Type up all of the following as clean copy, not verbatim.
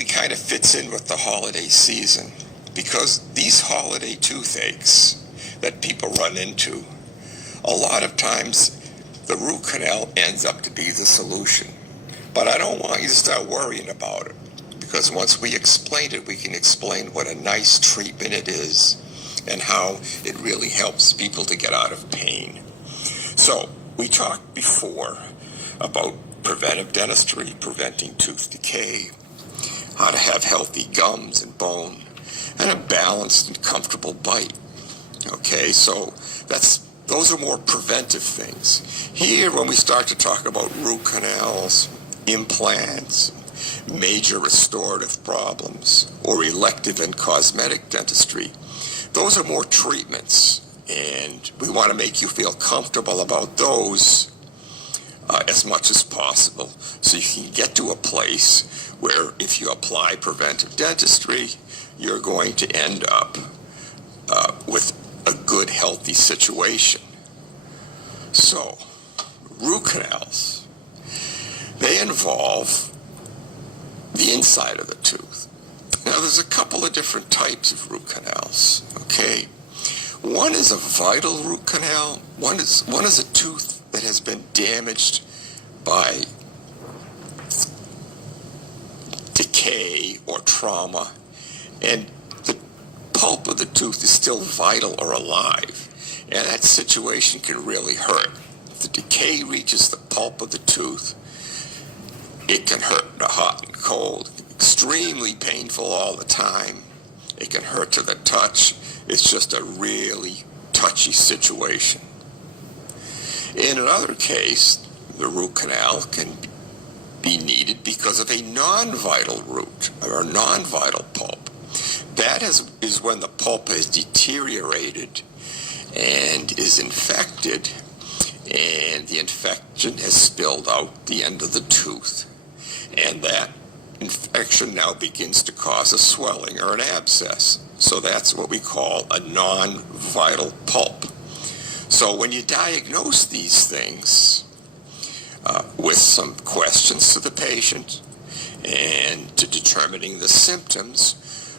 really kind of fits in with the holiday season, because these holiday toothaches that people run into, a lot of times the root canal ends up to be the solution. But I don't want you to start worrying about it, because once we explain it, we can explain what a nice treatment it is and how it really helps people to get out of pain. So we talked before about preventive dentistry, preventing tooth decay, how to have healthy gums and bone, and a balanced and comfortable bite. Okay, so those are more preventive things. Here, when we start to talk about root canals, implants, major restorative problems, or elective and cosmetic dentistry, those are more treatments, and we want to make you feel comfortable about those as much as possible, so you can get to a place where if you apply preventive dentistry, you're going to end up with a good, healthy situation. So, root canals, they involve the inside of the tooth. Now, there's a couple of different types of root canals, okay? One is a vital root canal. One is a tooth that has been damaged by decay or trauma, and the pulp of the tooth is still vital or alive, and that situation can really hurt. If the decay reaches the pulp of the tooth, it can hurt the hot and cold, extremely painful all the time. It can hurt to the touch. It's just a really touchy situation. In another case, the root canal can be needed because of a non-vital root or a non-vital pulp. That is when the pulp has deteriorated and is infected, and the infection has spilled out the end of the tooth. And that infection now begins to cause a swelling or an abscess. So that's what we call a non-vital pulp. So when you diagnose these things with some questions to the patient and to determining the symptoms,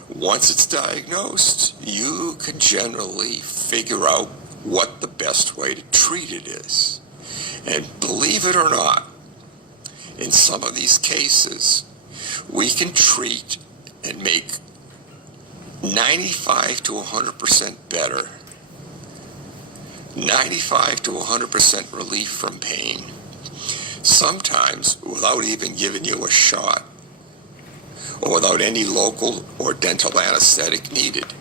once it's diagnosed, you can generally figure out what the best way to treat it is. And believe it or not, in some of these cases, we can treat and make 95 to 100% better, 95 to 100% relief from pain, sometimes without even giving you a shot or without any local or dental anesthetic needed.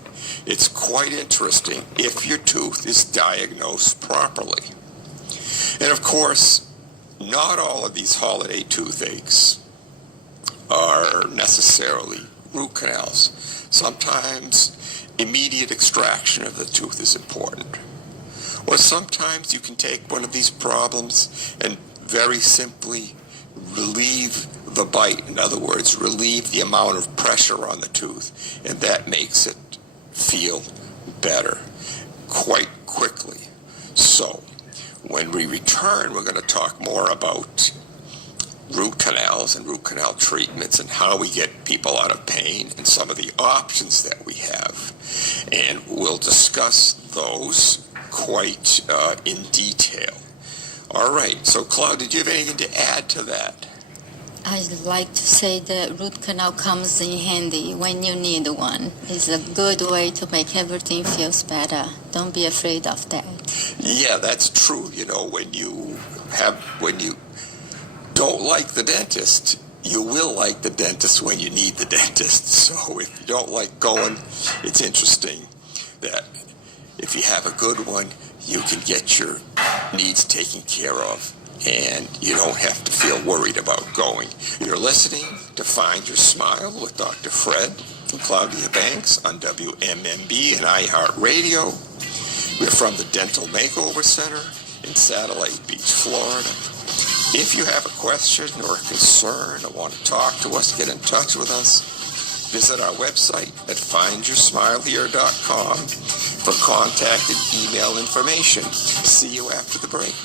It's quite interesting if your tooth is diagnosed properly. And of course, not all of these holiday toothaches are necessarily root canals. Sometimes immediate extraction of the tooth is important. Or sometimes you can take one of these problems and very simply relieve the bite. In other words, relieve the amount of pressure on the tooth, and that makes it feel better quite quickly. So, when we return, we're going to talk more about root canals and root canal treatments and how we get people out of pain and some of the options that we have. And we'll discuss those quite in detail. All right, so Claude, did you have anything to add to that? I'd like to say that root canal comes in handy when you need one. It's a good way to make everything feels better. Don't be afraid of that. Yeah, that's true. You know, when you don't like the dentist, you will like the dentist when you need the dentist. So if you don't like going, it's interesting that if you have a good one, you can get your needs taken care of, and you don't have to feel worried about going. You're listening to Find Your Smile with Dr. Fred and Claudia Banks on WMMB and iHeartRadio. We're from the Dental Makeover Center in Satellite Beach, Florida. If you have a question or a concern or want to talk to us, get in touch with us, visit our website at findyoursmilehere.com for contact and email information. See you after the break.